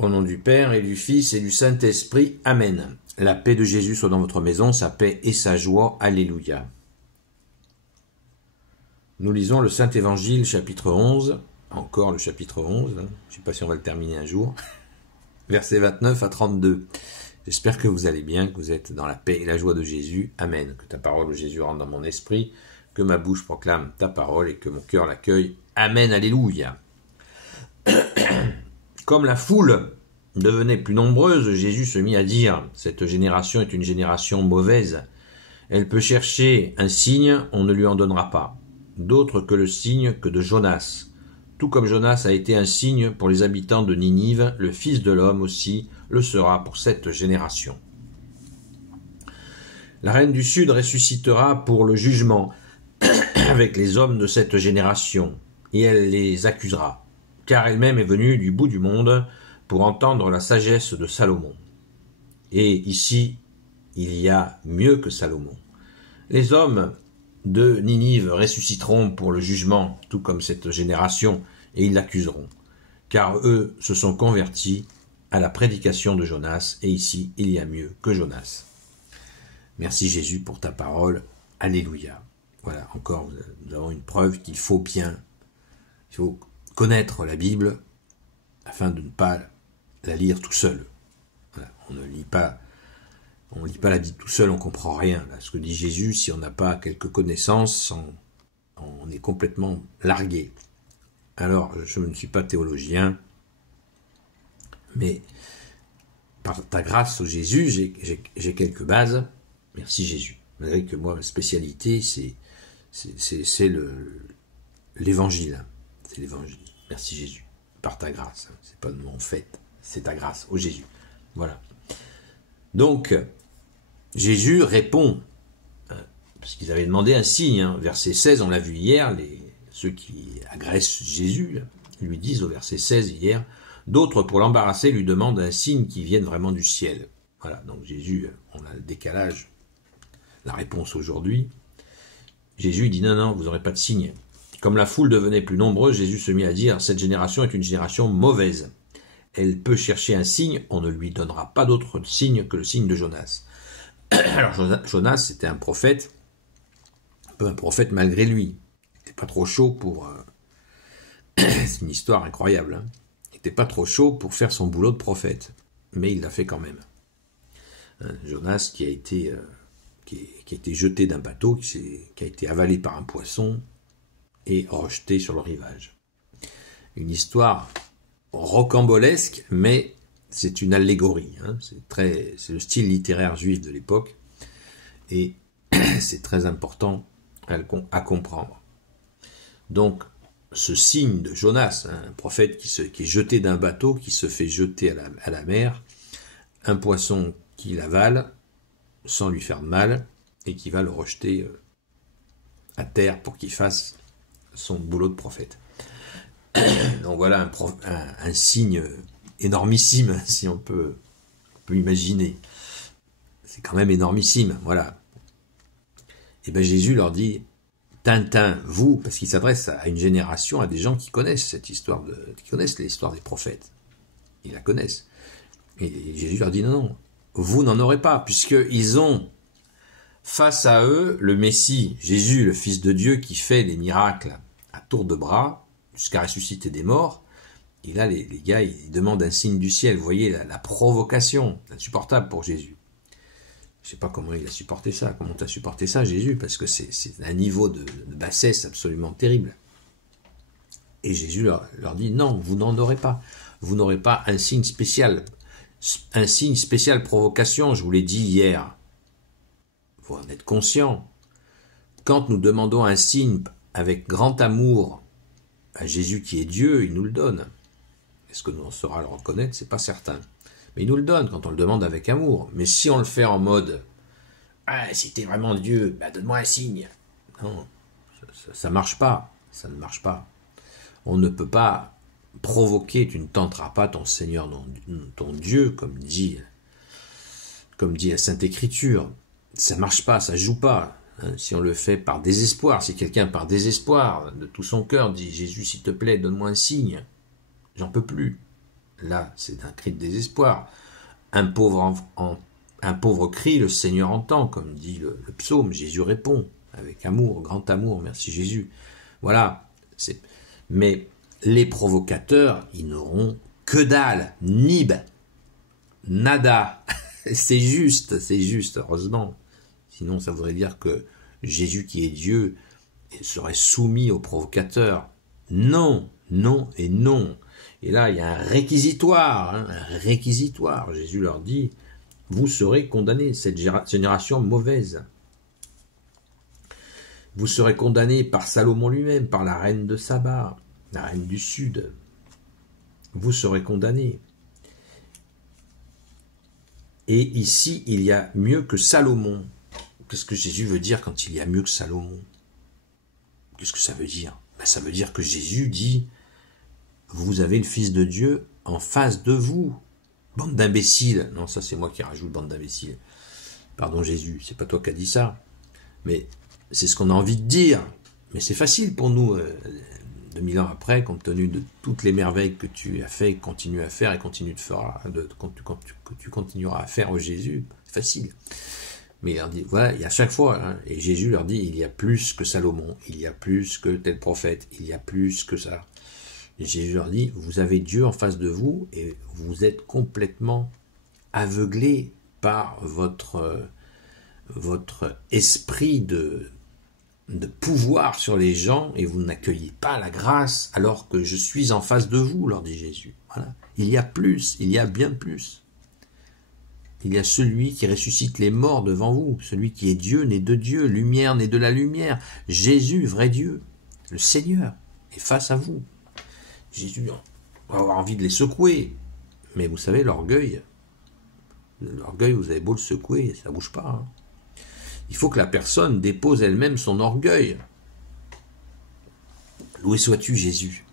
Au nom du Père et du Fils et du Saint-Esprit. Amen. La paix de Jésus soit dans votre maison, sa paix et sa joie. Alléluia. Nous lisons le Saint-Évangile, chapitre 11. Encore le chapitre 11. Je ne sais pas si on va le terminer un jour. Versets 29 à 32. J'espère que vous allez bien, que vous êtes dans la paix et la joie de Jésus. Amen. Que ta parole, Jésus, rentre dans mon esprit, que ma bouche proclame ta parole et que mon cœur l'accueille. Amen. Alléluia. Comme la foule devenait plus nombreuse, Jésus se mit à dire « Cette génération est une génération mauvaise. Elle peut chercher un signe, on ne lui en donnera pas. D'autre que le signe que de Jonas. Tout comme Jonas a été un signe pour les habitants de Ninive, le Fils de l'homme aussi le sera pour cette génération. La reine du Sud ressuscitera pour le jugement avec les hommes de cette génération, et elle les accusera. Car elle-même est venue du bout du monde pour entendre la sagesse de Salomon. Et ici, il y a mieux que Salomon. Les hommes de Ninive ressusciteront pour le jugement, tout comme cette génération, et ils l'accuseront. Car eux se sont convertis à la prédication de Jonas, et ici, il y a mieux que Jonas. Merci Jésus pour ta parole. Alléluia. Voilà, encore, nous avons une preuve qu'il faut connaître la Bible afin de ne pas la lire tout seul. Voilà, on ne lit pas la Bible tout seul, on ne comprend rien. Là, ce que dit Jésus, si on n'a pas quelques connaissances, on est complètement largué. Alors, je ne suis pas théologien, mais par ta grâce, Jésus, j'ai quelques bases. Merci Jésus. Malgré que moi, ma spécialité, c'est l'évangile. C'est l'évangile. Merci Jésus. Par ta grâce. C'est pas de mon fait. C'est ta grâce. Oh Jésus. Voilà. Donc, Jésus répond. Parce qu'ils avaient demandé un signe. Verset 16, on l'a vu hier. Ceux qui agressent Jésus lui disent au verset 16 hier. D'autres, pour l'embarrasser, lui demandent un signe qui vienne vraiment du ciel. Voilà. Donc Jésus, on a le décalage. La réponse aujourd'hui. Jésus dit non, vous n'aurez pas de signe. Comme la foule devenait plus nombreuse, Jésus se mit à dire « Cette génération est une génération mauvaise. Elle peut chercher un signe, on ne lui donnera pas d'autre signe que le signe de Jonas. » Alors Jonas, c'était un prophète, un peu un prophète malgré lui. Il n'était pas trop chaud pour... C'est une histoire incroyable. Il n'était pas trop chaud pour faire son boulot de prophète. Mais il l'a fait quand même. Jonas qui a été jeté d'un bateau, qui a été avalé par un poisson, et rejeté sur le rivage. Une histoire rocambolesque, mais c'est une allégorie. C'est le style littéraire juif de l'époque, et c'est très important à comprendre. Donc, ce signe de Jonas, un prophète qui est jeté d'un bateau, qui se fait jeter à la mer, un poisson qui l'avale sans lui faire de mal, et qui va le rejeter à terre pour qu'il fasse son boulot de prophète. Donc voilà un signe énormissime, si on peut imaginer. C'est quand même énormissime, voilà. Et bien Jésus leur dit, Tintin, vous, parce qu'il s'adresse à une génération, à des gens qui connaissent cette histoire, qui connaissent l'histoire des prophètes. Ils la connaissent. Et Jésus leur dit, non, vous n'en aurez pas, puisqu'ils ont face à eux, le Messie, Jésus, le Fils de Dieu, qui fait des miracles à tour de bras, jusqu'à ressusciter des morts. Et là, les gars, ils demandent un signe du ciel. Vous voyez, la provocation, insupportable pour Jésus. Je ne sais pas comment il a supporté ça. Comment tu as supporté ça, Jésus? Parce que c'est un niveau de bassesse absolument terrible. Et Jésus leur dit, non, vous n'en aurez pas. Vous n'aurez pas un signe spécial. Un signe spécial provocation, je vous l'ai dit hier. Il faut en être conscient. Quand nous demandons un signe avec grand amour à Jésus qui est Dieu, il nous le donne. Est-ce que nous en saura le reconnaître? C'est pas certain. Mais il nous le donne quand on le demande avec amour. Mais si on le fait en mode « Ah, si t'es vraiment Dieu, donne-moi un signe !» Non, ça marche pas. Ça ne marche pas. On ne peut pas provoquer, tu ne tenteras pas ton Seigneur, ton Dieu, comme dit la Sainte Écriture. Ça marche pas, ça joue pas. Si on le fait par désespoir, si quelqu'un par désespoir, de tout son cœur, dit « Jésus, s'il te plaît, donne-moi un signe. J'en peux plus. » Là, c'est un cri de désespoir. Un pauvre crie, le Seigneur entend, comme dit le psaume. Jésus répond avec amour, grand amour, merci Jésus. Voilà. Mais les provocateurs, ils n'auront que dalle, nib, nada. C'est juste, heureusement. Sinon, ça voudrait dire que Jésus, qui est Dieu, serait soumis aux provocateurs. Non, non et non. Et là, il y a un réquisitoire, un réquisitoire. Jésus leur dit, vous serez condamnés, cette génération mauvaise. Vous serez condamnés par Salomon lui-même, par la reine de Saba, la reine du Sud. Vous serez condamnés. Et ici, il y a mieux que Salomon. Qu'est-ce que Jésus veut dire quand il y a mieux que Salomon? Qu'est-ce que ça veut dire? Ça veut dire que Jésus dit, vous avez le Fils de Dieu en face de vous. Bande d'imbéciles. Non, ça c'est moi qui rajoute bande d'imbéciles. Pardon Jésus, c'est pas toi qui as dit ça. Mais c'est ce qu'on a envie de dire. Mais c'est facile pour nous, 2000 ans après, compte tenu de toutes les merveilles que tu as fait, continues à faire et que tu continueras à faire au Jésus. C'est facile. Mais il leur dit, voilà, il y a chaque fois, et Jésus leur dit, il y a plus que Salomon, il y a plus que tel prophète, il y a plus que ça. Et Jésus leur dit, vous avez Dieu en face de vous et vous êtes complètement aveuglés par votre esprit de pouvoir sur les gens et vous n'accueillez pas la grâce alors que je suis en face de vous, leur dit Jésus. Voilà. Il y a plus, il y a bien plus. Il y a celui qui ressuscite les morts devant vous, celui qui est Dieu, né de Dieu, lumière, né de la lumière, Jésus, vrai Dieu, le Seigneur, est face à vous. Jésus, on va avoir envie de les secouer, mais vous savez, l'orgueil, vous avez beau le secouer, ça ne bouge pas. Il faut que la personne dépose elle-même son orgueil. Loué sois-tu, Jésus,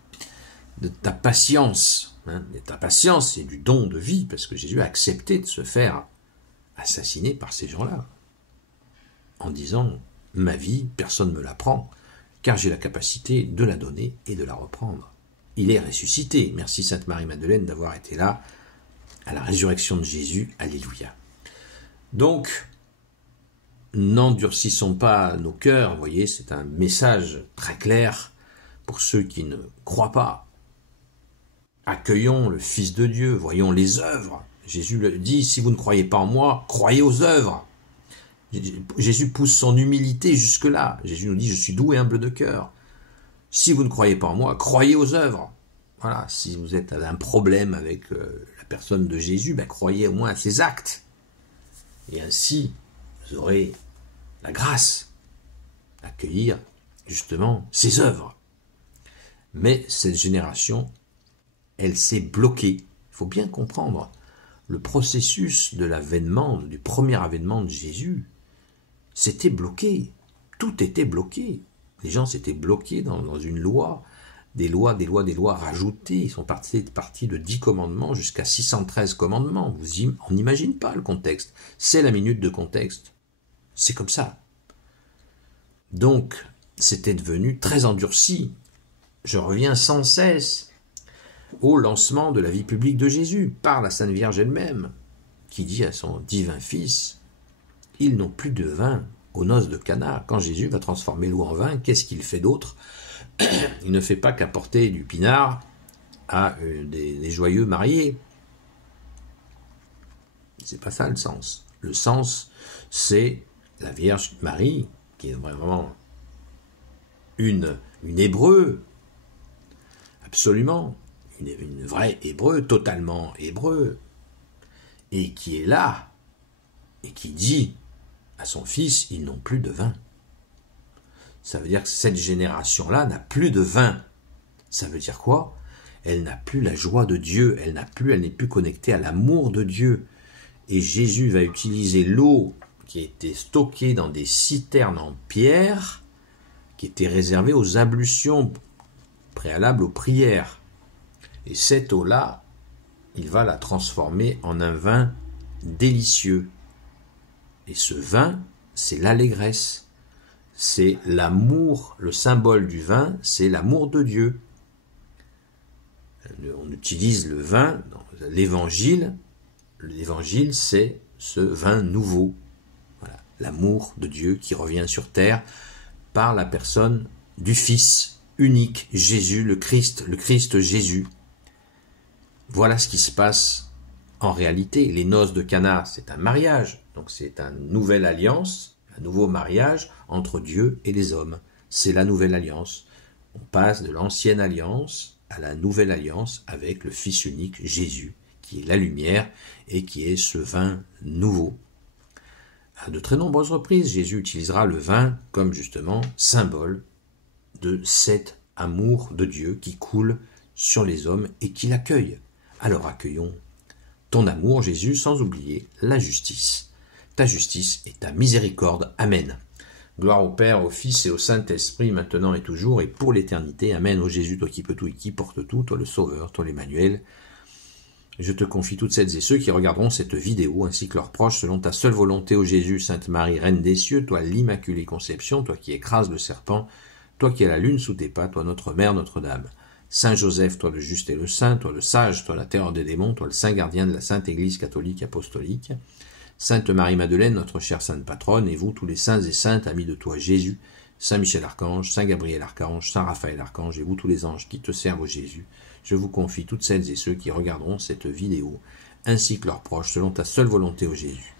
de ta patience. Et ta patience, c'est du don de vie, parce que Jésus a accepté de se faire assassiner par ces gens-là, en disant, ma vie, personne ne me la prend, car j'ai la capacité de la donner et de la reprendre. Il est ressuscité. Merci Sainte Marie-Madeleine d'avoir été là à la résurrection de Jésus. Alléluia. Donc, n'endurcissons pas nos cœurs. Vous voyez, c'est un message très clair pour ceux qui ne croient pas. Accueillons le Fils de Dieu, voyons les œuvres. Jésus le dit, si vous ne croyez pas en moi, croyez aux œuvres. Jésus pousse son humilité jusque-là. Jésus nous dit, je suis doux et humble de cœur. Si vous ne croyez pas en moi, croyez aux œuvres. Voilà, si vous êtes à un problème avec la personne de Jésus, croyez au moins à ses actes. Et ainsi, vous aurez la grâce d'accueillir justement ses œuvres. Mais cette génération, elle s'est bloquée. Il faut bien comprendre le processus de l'avènement, du premier avènement de Jésus. C'était bloqué. Tout était bloqué. Les gens s'étaient bloqués dans une loi, des lois rajoutées. Ils sont partis de 10 commandements jusqu'à 613 commandements. On n'imagine pas le contexte. C'est la minute de contexte. C'est comme ça. Donc, c'était devenu très endurci. Je reviens sans cesse au lancement de la vie publique de Jésus par la Sainte Vierge elle-même, qui dit à son divin Fils, « Ils n'ont plus de vin aux noces de Cana. » Quand Jésus va transformer l'eau en vin, qu'est-ce qu'il fait d'autre? Il ne fait pas qu'apporter du pinard à des joyeux mariés. C'est pas ça le sens. Le sens, c'est la Vierge Marie, qui est vraiment une hébreu, absolument, une vraie hébreu, totalement hébreu, et qui est là, et qui dit à son fils, ils n'ont plus de vin. Ça veut dire que cette génération-là n'a plus de vin. Ça veut dire quoi? Elle n'a plus la joie de Dieu, elle n'est plus connectée à l'amour de Dieu. Et Jésus va utiliser l'eau qui était stockée dans des citernes en pierre, qui étaient réservées aux ablutions préalables aux prières. Et cette eau-là, il va la transformer en un vin délicieux. Et ce vin, c'est l'allégresse. C'est l'amour, le symbole du vin, c'est l'amour de Dieu. On utilise le vin l'évangile, c'est ce vin nouveau. Voilà, l'amour de Dieu qui revient sur terre par la personne du Fils unique, Jésus, le Christ Jésus. Voilà ce qui se passe en réalité. Les noces de Cana, c'est un mariage, donc c'est une nouvelle alliance, un nouveau mariage entre Dieu et les hommes. C'est la nouvelle alliance. On passe de l'ancienne alliance à la nouvelle alliance avec le Fils unique, Jésus, qui est la lumière et qui est ce vin nouveau. À de très nombreuses reprises, Jésus utilisera le vin comme justement symbole de cet amour de Dieu qui coule sur les hommes et qui l'accueille. Alors accueillons ton amour, Jésus, sans oublier la justice. Ta justice et ta miséricorde. Amen. Gloire au Père, au Fils et au Saint-Esprit, maintenant et toujours, et pour l'éternité. Amen. Ô Jésus, toi qui peux tout et qui porte tout, toi le Sauveur, toi l'Emmanuel. Je te confie toutes celles et ceux qui regarderont cette vidéo, ainsi que leurs proches, selon ta seule volonté, ô Jésus, Sainte Marie, Reine des cieux, toi l'Immaculée Conception, toi qui écrases le serpent, toi qui as la lune sous tes pas, toi notre Mère, Notre-Dame. Saint Joseph, toi le juste et le saint, toi le sage, toi la terreur des démons, toi le saint gardien de la Sainte Église catholique apostolique. Sainte Marie-Madeleine, notre chère sainte patronne, et vous, tous les saints et saintes, amis de toi, Jésus, Saint Michel Archange, Saint Gabriel Archange, Saint Raphaël Archange, et vous, tous les anges qui te servent, Jésus, je vous confie toutes celles et ceux qui regarderont cette vidéo, ainsi que leurs proches, selon ta seule volonté, ô Jésus.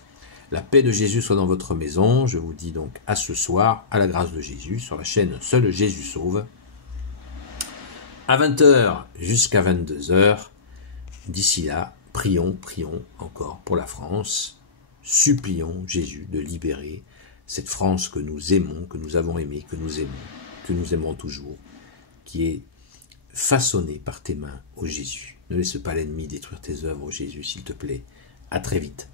La paix de Jésus soit dans votre maison. Je vous dis donc à ce soir, à la grâce de Jésus, sur la chaîne Seul Jésus Sauve, à 20h jusqu'à 22h. D'ici là, prions encore pour la France. Supplions Jésus de libérer cette France que nous aimons, que nous avons aimée, que nous aimons toujours, qui est façonnée par tes mains, ô Jésus. Ne laisse pas l'ennemi détruire tes œuvres, ô Jésus, s'il te plaît. À très vite.